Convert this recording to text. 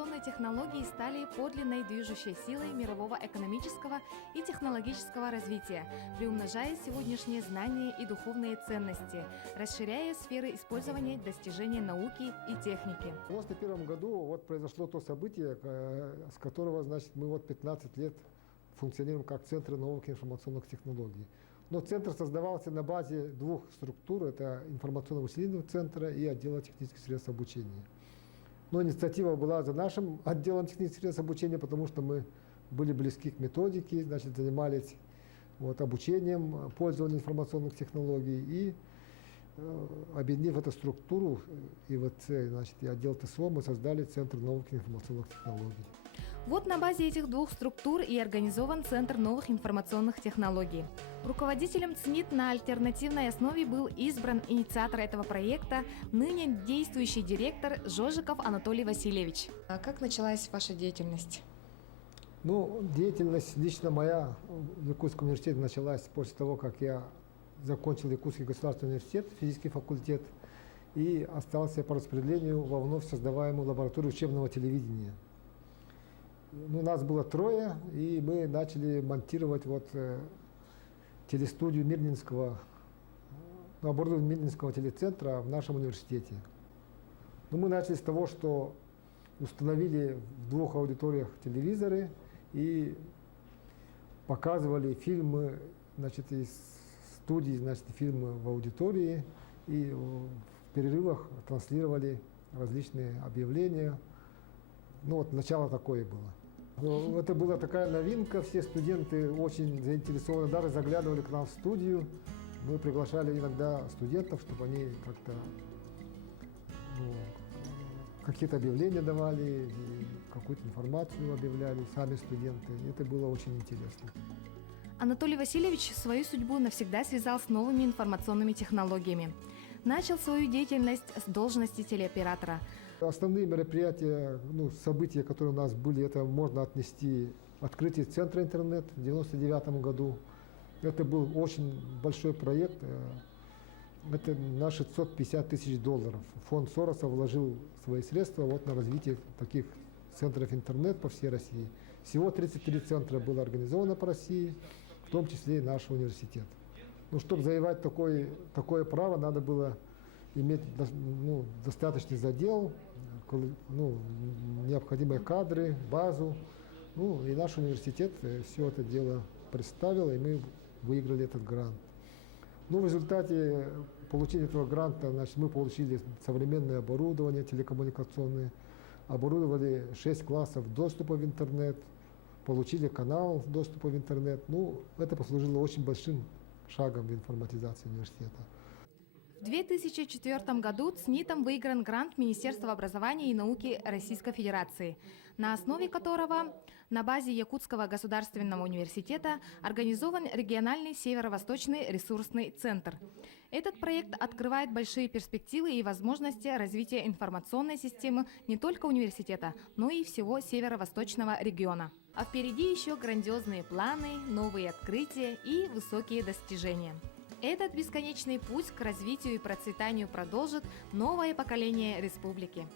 информационные технологии стали подлинной движущей силой мирового экономического и технологического развития, приумножая сегодняшние знания и духовные ценности, расширяя сферы использования достижений науки и техники. В 1991 году произошло то событие, с которого, мы 15 лет функционируем как Центр науки и информационных технологий. Но центр создавался на базе двух структур, это информационно-вычислительного центра и отдела технических средств обучения. Но инициатива была за нашим отделом технических средств обучения, потому что мы были близки к методике, занимались обучением пользования информационных технологий и объединив эту структуру ИВЦ, и отдел ТСО, мы создали Центр науки и информационных технологий. На базе этих двух структур и организован Центр новых информационных технологий. Руководителем ЦНИТ на альтернативной основе был избран инициатор этого проекта, ныне действующий директор Жожиков Анатолий Васильевич. А как началась ваша деятельность? Деятельность лично моя в Якутском университете началась после того, как я закончил Якутский государственный университет, физический факультет, и остался по распределению во вновь создаваемую лабораторию учебного телевидения. Нас было трое, и мы начали монтировать телестудию Мирнинского, оборудование Мирнинского телецентра в нашем университете. Мы начали с того, что установили в двух аудиториях телевизоры и показывали фильмы, из студии, фильмы в аудитории, и в перерывах транслировали различные объявления. Начало такое было. Это была такая новинка, все студенты очень заинтересованы, даже заглядывали к нам в студию. Мы приглашали иногда студентов, чтобы они как-то какие-то объявления давали, какую-то информацию объявляли, сами студенты. Это было очень интересно. Анатолий Васильевич свою судьбу навсегда связал с новыми информационными технологиями. Начал свою деятельность с должности телеоператора. Основные мероприятия, события, которые у нас были, это можно отнести открытие Центра интернет в 1999 году. Это был очень большой проект. Это на $650 тысяч. Фонд Сороса вложил свои средства на развитие таких центров интернет по всей России. Всего 33 центра было организовано по России, в том числе и наш университет. Чтобы завоевать такое право, надо было иметь достаточный задел, необходимые кадры, базу. И наш университет все это дело представил, и мы выиграли этот грант. В результате получения этого гранта мы получили современное оборудование телекоммуникационное, оборудовали 6 классов доступа в интернет, получили канал доступа в интернет. Это послужило очень большим шагом в информатизации университета. В 2004 году ЦНИТом выигран грант Министерства образования и науки Российской Федерации, на основе которого на базе Якутского государственного университета организован региональный северо-восточный ресурсный центр. Этот проект открывает большие перспективы и возможности развития информационной системы не только университета, но и всего северо-восточного региона. А впереди еще грандиозные планы, новые открытия и высокие достижения. Этот бесконечный путь к развитию и процветанию продолжит новое поколение республики.